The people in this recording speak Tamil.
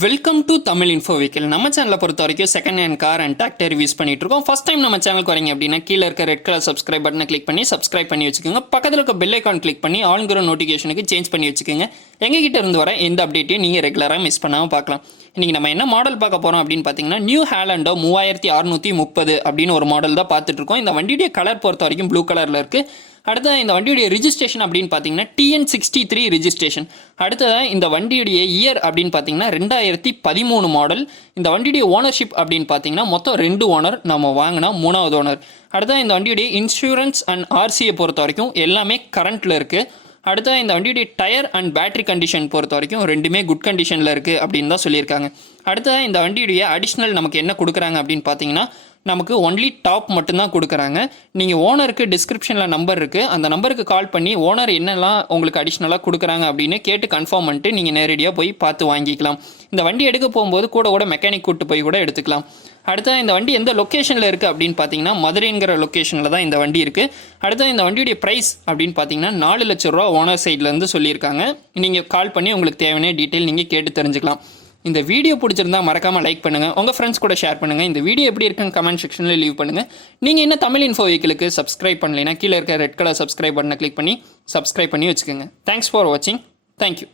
Welcome to Tamil info vehicle. நம்ம சேனலை பொறுத்த வரைக்கும் second hand car and tractor reviews பண்ணிட்டு இருக்கோம். ஃபர்ஸ்ட் டைம் நம்ம சேனலுக்கு வரீங்க அப்படின்னா கீழே இருக்க ரெட் கலர் சப்ஸ்கிரைப் பட்டனை கிளிக் பண்ணி சப்ஸ்கிரைப் பண்ணி வச்சுக்கோங்க. பக்கத்தில் இருக்க பெல் ஐக்கான் கிளிக் பண்ணி ஆல்ங்கிற நோட்டிஃபிகேஷனுக்கு சேஞ்ச் பண்ணி வச்சுக்கோங்க. எங்ககிட்ட இருந்து வர எந்த அப்டேட்டையும் நீங்கள் ரெகுலராக மிஸ் பண்ணாமல் பார்க்கலாம். இன்றைக்கி நம்ம என்ன மாடல் பார்க்க போகிறோம் அப்படின்னு பார்த்தீங்கன்னா நியூ ஹேலண்டோ 3630 அப்படின்னு ஒரு மாடல் தான் பார்த்துட்ருக்கோம். இந்த வண்டியுடைய கலர் பொறுத்த வரைக்கும் ப்ளூ கலரில் இருக்குது. அடுத்தது இந்த வண்டியுடைய ரிஜிஸ்ட்ரேஷன் அப்படின்னு பார்த்தீங்கன்னா TN63 ரிஜிஸ்ட்ரேஷன். அடுத்ததாக இந்த வண்டியுடைய இயர் அப்படின்னு பார்த்தீங்கன்னா 2013 மாடல். இந்த வண்டியுடைய ஓனர்ஷிப் அப்படின்னு பார்த்தீங்கன்னா மொத்தம் 2 ஓனர், நம்ம வாங்கினா 3வது ஓனர். அடுத்தது இந்த வண்டியுடைய இன்சூரன்ஸ் அண்ட் RCயை பொறுத்த வரைக்கும் எல்லாமே கரண்ட்டில் இருக்குது. அடுத்தது இந்த வண்டியுடைய டயர் அண்ட் பேட்டரி கண்டிஷன் பொறுத்த வரைக்கும் ரெண்டுமே குட் கண்டிஷனில் இருக்குது அப்படின்னு தான் சொல்லியிருக்காங்க. அடுத்தது இந்த வண்டியுடைய அடிஷ்னல் நமக்கு என்ன கொடுக்குறாங்க அப்படின்னு பார்த்தீங்கன்னா நமக்கு ஒன்லி டாப் மட்டும்தான் கொடுக்குறாங்க. நீங்கள் ஓனருக்கு டிஸ்கிரிப்ஷனில் நம்பர் இருக்குது, அந்த நம்பருக்கு கால் பண்ணி ஓனர் என்னெல்லாம் உங்களுக்கு அடிஷ்னலாக கொடுக்குறாங்க அப்படின்னு கேட்டு கன்ஃபார்ம் பண்ணிட்டு நீங்கள் நேரடியாக போய் பார்த்து வாங்கிக்கலாம். இந்த வண்டி எடுக்க போகும்போது கூட மெக்கானிக் கூட்டு போய் கூட எடுத்துக்கலாம். அடுத்தது இந்த வண்டி எந்த லொக்கேஷனில் இருக்குது அப்படின்னு பார்த்தீங்கன்னா மதுரைங்கிற லொக்கேஷனில் தான் இந்த வண்டி இருக்குது. அடுத்தது இந்த வண்டியுடைய ப்ரைஸ் அப்படின்னு பார்த்தீங்கன்னா 4 லட்ச ரூபா ஓனர் சைட்லேருந்து சொல்லியிருக்காங்க. நீங்கள் கால் பண்ணி உங்களுக்கு தேவையான டீட்டெயில் நீங்கள் கேட்டு தெரிஞ்சுக்கலாம். இந்த வீடியோ பிடிச்சிருந்தா மறக்காமல் லைக் பண்ணுங்கள், உங்கள் ஃப்ரெண்ட்ஸ் கூட ஷேர் பண்ணுங்கள். இந்த வீடியோ எப்படி இருக்குன்னு கமெண்ட் செக்ஷனில் லீவ் பண்ணுங்கள். நீங்கள் என்ன தமிழ் இன்ஃபோ வெஹிக்கிளுக்கு சப்ஸ்கிரைப் பண்ணலைன்னா கீழே இருக்க ரெட் கலர் சப்ஸ்கிரைப் பட்டனை கிளிக் பண்ணி சப்ஸ்கிரைப் பண்ணி வச்சுக்கோங்க. தேங்க்ஸ் ஃபார் வாட்சிங். தேங்க்யூ.